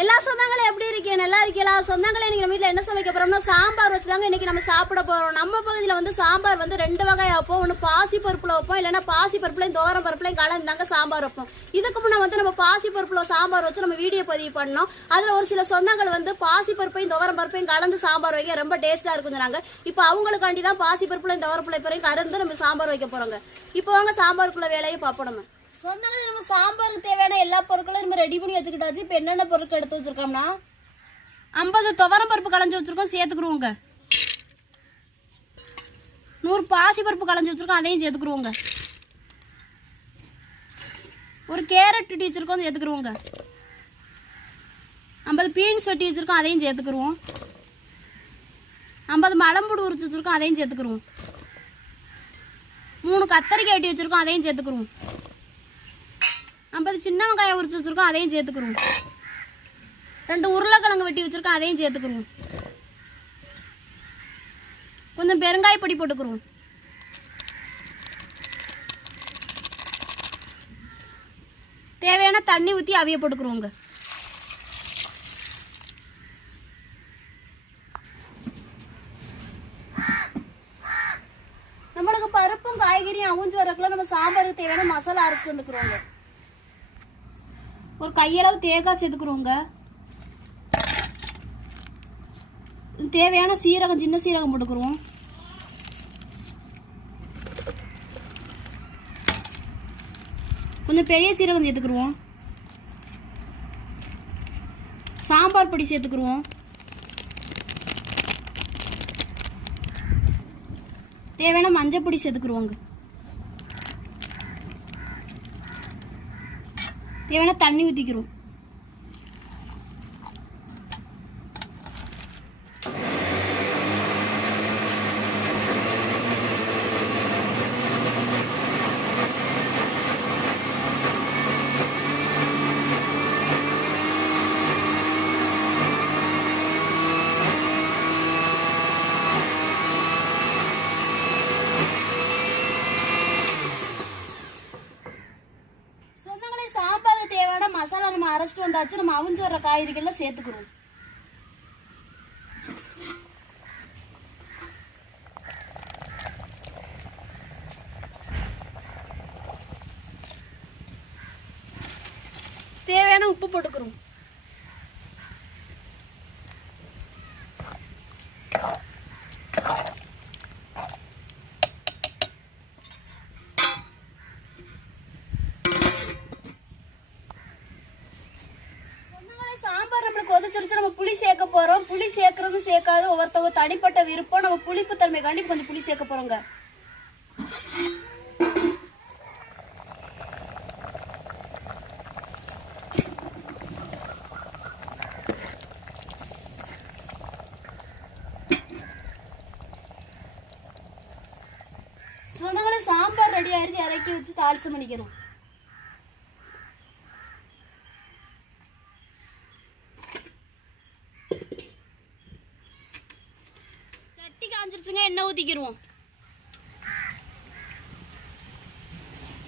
எல்லா சொந்தங்களும் எப்படி இருக்கீங்க நல்லா இருக்கீங்களா சொந்தங்களே இன்னைக்கு நம்ம வீட்டில் என்ன சமைக்க போறோம்னா சாம்பார் வச்சுதாங்க இன்னைக்கு நம்ம சாப்பிட போறோம். நம்ம பகுதியில் வந்து சாம்பார் வந்து ரெண்டு வகை வைப்போம். ஒன்று பாசி பருப்பில் வைப்போம். இல்லைன்னா பாசி பருப்புலையும் தோரம் பருப்புலையும் கலந்தாங்க சாம்பார் வைப்போம். இதுக்கு முன்னே வந்து நம்ம பாசி பருப்பில் சாம்பார் வச்சு நம்ம வீடியோ பதிவு பண்ணோம். அதில் ஒரு சில சொந்தங்கள் வந்து பாசி பருப்பையும் துவரம் பருப்பையும் கலந்து சாம்பார் வைக்க ரொம்ப டேஸ்ட்டாக இருக்கும் சொன்னாங்க இப்போ அவங்களுக்காண்டி தான் பாசி பருப்புலையும் துவரம் பருப்பையும் கலந்து நம்ம சாம்பார் வைக்க போகிறோங்க இப்போ வாங்க சாம்பாருக்குள்ள வேலையை பார்ப்போம் நம்ம. சொந்தங்களே நம்ம சாம்பாருக்கு தேவையான எல்லா பொருட்களும் நம்ம ரெடி பண்ணி வச்சுக்கிட்டாச்சு. இப்போ என்னென்ன பொருட்கள் எடுத்து வச்சிருக்கோம்னா? ஐம்பது துவரம் பருப்பு களைஞ்சி வச்சுருக்கோம் சேர்த்துக்குருவோங்க. நூறு பாசி பருப்பு களைஞ்சி வச்சிருக்கோம் அதையும் சேர்த்துக்குருவோங்க. ஒரு கேரட் வெட்டி வச்சுருக்கோம் சேர்த்துக்குருவோங்க. ஐம்பது பீன்ஸ் வெட்டி வச்சுருக்கோம் அதையும் சேர்த்துக்குருவோம். ஐம்பது மலம்புடு உரிச்சு வச்சுருக்கோம் அதையும் சேர்த்துக்குருவோம். மூணு கத்தரிக்காய் வெட்டி வச்சுருக்கோம் அதையும் சேர்த்துக்குருவோம். ஐம்பது சின்ன வெங்காயம் உரிச்சு வச்சிருக்கோம் அதையும் சேர்த்துக்குருவோம் ரெண்டு உருளைக்கிழங்கு வெட்டி வச்சிருக்கோம் அதையும் சேர்த்துக்குருவோம் கொஞ்சம் பெருங்காய பொடி போட்டுக்குருவோம் தேவையான தண்ணி ஊற்றி அவிய போட்டுக்குருவோங்க நம்மளுக்கு பருப்பும் காய்கறியும் அவிஞ்சு வரக்குள்ள நம்ம சாம்பாருக்கு தேவையான மசாலா அரைச்சி வந்துக்குறோங்க. ஒரு கையளவு தேங்காய் சேர்த்துக்குறோங்க. தேவையான சீரகம் சின்ன சீரகம் போட்டுக்குருவோம் கொஞ்சம் பெரிய சீரகம் சேர்த்துக்குருவோம். சாம்பார் பொடி சேர்த்துக்குருவோம். தேவையான மஞ்சள் பொடி சேர்த்துக்குருவோங்க. தேவையான தண்ணி ஊற்றிக்கிறோம் சொந்தங்களே சாம்பாருக்கு தேவையான மசாலா நம்ம அரைச்சிட்டு வந்தாச்சு நம்ம அவிஞ்சு வர்ற காய்கறிகள்லாம் சேர்த்துக்கிறோம். தேவையான உப்பு போட்டுக்கிறோம் சொந்தங்களே, சாம்பார் நம்ம புளி சேர்க்க போறோம். புளி சேர்க்கறதும் சேர்க்காது. ஒவ்வொருத்தவங்க தனிப்பட்ட விருப்பம். நம்ம புளிப்பு தன்மைக்காண்டி கொஞ்சம் புளி சேர்க்க போறோங்க. சொந்தங்களே சாம்பார் ரெடி ஆயிடுச்சு இறக்கி வச்சு தாளிசம் பண்ணிக்கிறோம் சட்டி காஞ்சிருச்சுங்க எண்ணெய் ஊத்திக்கிருவோம்.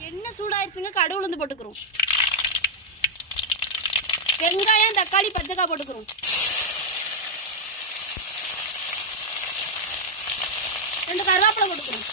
எண்ணெய் சூடாயிருச்சுங்க கடுகு உளுந்து போட்டுக்கிறோம். வெங்காயம் தக்காளி பச்சைக்காய் போட்டுக்கிறோம். ரெண்டு கருவேப்பிலை போட்டுக்கிறோம்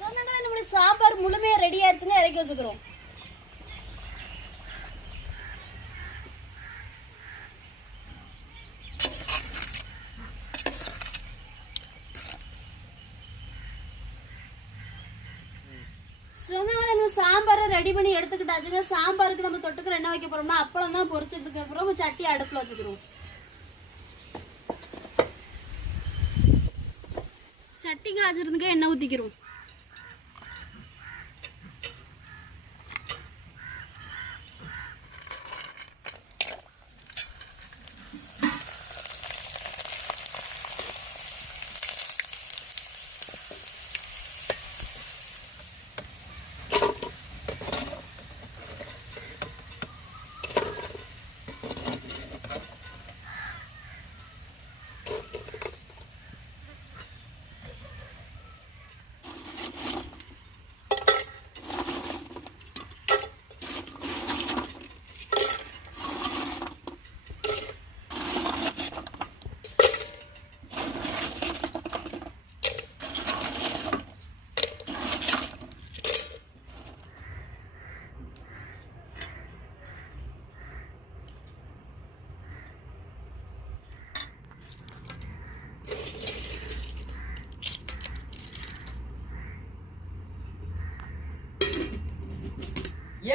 சொந்தங்களே நம்மளுக்கு சாம்பார் முழுமையா ரெடி ஆயிடுச்சுங்க இறக்கி வச்சுக்கிறோம். நம்ம சாம்பாரை ரெடி பண்ணி எடுத்துக்கிட்டாச்சுங்க. சாம்பாருக்கு நம்ம தொட்டுக்கிற என்ன வைக்க போறோம்னா அப்பளம் தான் பொறிச்சதுக்கு அப்புறம் சட்டி அடுப்புல வச்சுக்கிறோம். சட்டி காய்ச்சிருந்துங்க எண்ணெய் ஊத்திக்கிறோம்.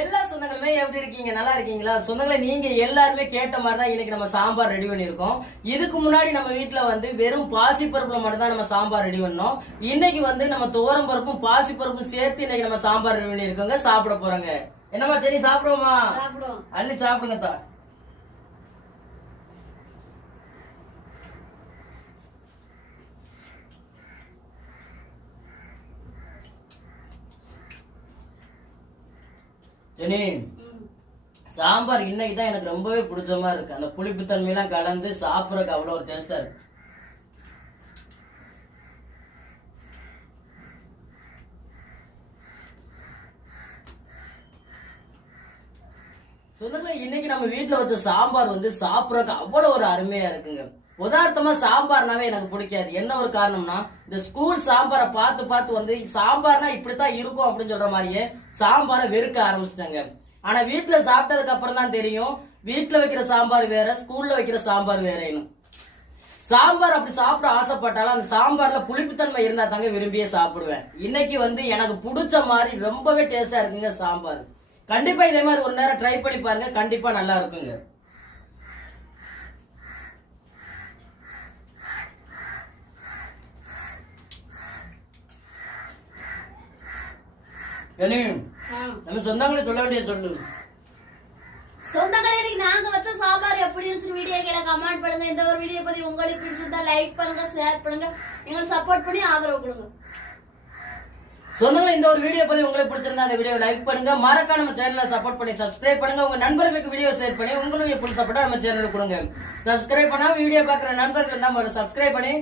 எல்லா சொந்தங்களுமே எப்படி இருக்கீங்க? நல்லா இருக்கீங்களா? சொந்தங்களே நீங்க எல்லாருமே கேட்ட மாதிரி தான் இன்னைக்கு நம்ம சாம்பார் ரெடி பண்ணியிருக்கோம். இதுக்கு முன்னாடி நம்ம வீட்ல வந்து வெறும் பாசி பருப்புல மட்டும் தான் நம்ம சாம்பார் ரெடி பண்ணோம். இன்னைக்கு வந்து நம்ம துவரம் பருப்பும் பாசி பருப்பும் சேர்த்து இன்னைக்கு நம்ம சாம்பார் ரெடி பண்ணியிருக்கோங்க. சாப்பிட போறோங்க. என்னம்மா சரி சாப்பிடுவோமா? சாப்பிடுவோம். அள்ளி சாப்பிடுங்க தா ஜெனி சாம்பார் இன்னைக்கு தான் எனக்கு ரொம்பவே பிடிச்ச மாதிரி இருக்கு. அந்த புளிப்புத்தன்மையெல்லாம் கலந்து சாப்பிட்றதுக்கு அவ்வளோ ஒரு டேஸ்டா இருக்கு. சொல்லுங்க இன்னைக்கு நம்ம வீட்டில் வச்ச சாம்பார் வந்து சாப்பிட்றதுக்கு அவ்வளோ ஒரு அருமையா இருக்குங்க. உதாரணமா சாம்பார்னாவே எனக்கு பிடிக்காது. என்ன ஒரு காரணம்னா இந்த ஸ்கூல் சாம்பாரை பார்த்து பார்த்து வந்து சாம்பார்னா இப்படித்தான் இருக்கும் அப்படின்னு சொல்ற மாதிரியே சாம்பாரை வெறுக்க ஆரம்பிச்சிட்டாங்க. ஆனா வீட்டுல சாப்பிட்டதுக்கு அப்புறம் தான் தெரியும் வீட்டுல வைக்கிற சாம்பார் வேற ஸ்கூல்ல வைக்கிற சாம்பார் வேறேன்னு. சாம்பார் அப்படி சாப்பிட ஆசைப்பட்டாலும் அந்த சாம்பார்ல புளிப்புத்தன்மை இருந்தா தாங்க விரும்பியே சாப்பிடுவேன். இன்னைக்கு வந்து எனக்கு பிடிச்ச மாதிரி ரொம்பவே டேஸ்டா இருக்குங்க சாம்பார். கண்டிப்பா இதே மாதிரி ஒரு நேரம் ட்ரை பண்ணி பாருங்க கண்டிப்பா நல்லா இருக்குங்க. என்ன நம்ம சொந்தங்களே சொல்ல வேண்டிய சொல்லு. சொந்தங்களே நாங்க வச்ச சாம்பார் எப்படி இருந்துச்சு வீடியோ கீழே கமெண்ட் பண்ணுங்க. இந்த ஒரு வீடியோ பத்தி உங்களுக்கு பிடிச்சிருந்தா லைக் பண்ணுங்க ஷேர் பண்ணுங்க. எங்களுக்கு சப்போர்ட் பண்ணி ஆதரவு கொடுங்க. சொந்தங்களே இந்த ஒரு வீடியோ பத்தி உங்களுக்கு பிடிச்சிருந்தா அந்த வீடியோ லைக் பண்ணுங்க. மறக்காம நம்ம சேனலை சப்போர்ட் பண்ணி சப்ஸ்கிரைப் பண்ணுங்க. உங்க நண்பர்களுக்கு வீடியோ ஷேர் பண்ணி உங்களுடைய ஃபுல் சப்போர்ட்டா நம்ம சேனலுக்கு கொடுங்க. சப்ஸ்கிரைப் பண்ணா வீடியோ பார்க்குற நண்பர்கள் தான் சப்ஸ்கிரைப் பண்ணி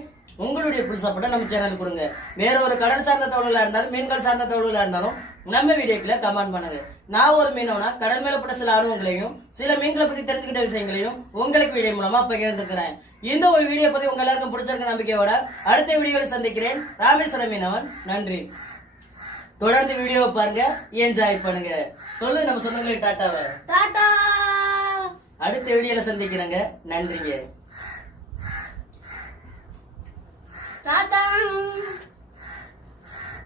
உங்களுடைய ஃபுல் சப்போர்ட்டா நம்ம சேனலுக்கு கொடுங்க. வேற ஒரு கடல் சார்ந்த தகவலா இருந்தாலும் மீன்கள் சார்ந்த தகவலா இருந்தாலும் நம்ம வீடியோக்குள்ள கமெண்ட் பண்ணுங்க. நான் ஒரு மீனவனா கடல் மேல பட்ட சில அனுபவங்களையும் சில மீன்களை பத்தி தெரிஞ்சுக்கிட்ட விஷயங்களையும் உங்களுக்கு வீடியோ மூலமா பகிர்ந்துக்கிறேன். இந்த ஒரு வீடியோ பத்தி உங்க எல்லாருக்கும் பிடிச்சிருக்க நம்பிக்கையோட அடுத்த வீடியோவில் சந்திக்கிறேன். ராமேஸ்வரம் மீனவன் நன்றி. தொடர்ந்து வீடியோ பாருங்க என்ஜாய் பண்ணுங்க. சொல்லு நம்ம சொந்தங்களே டாட்டாவை. டாடா அடுத்த வீடியோல சந்திக்கிறேங்க. நன்றிங்க. Ta-da!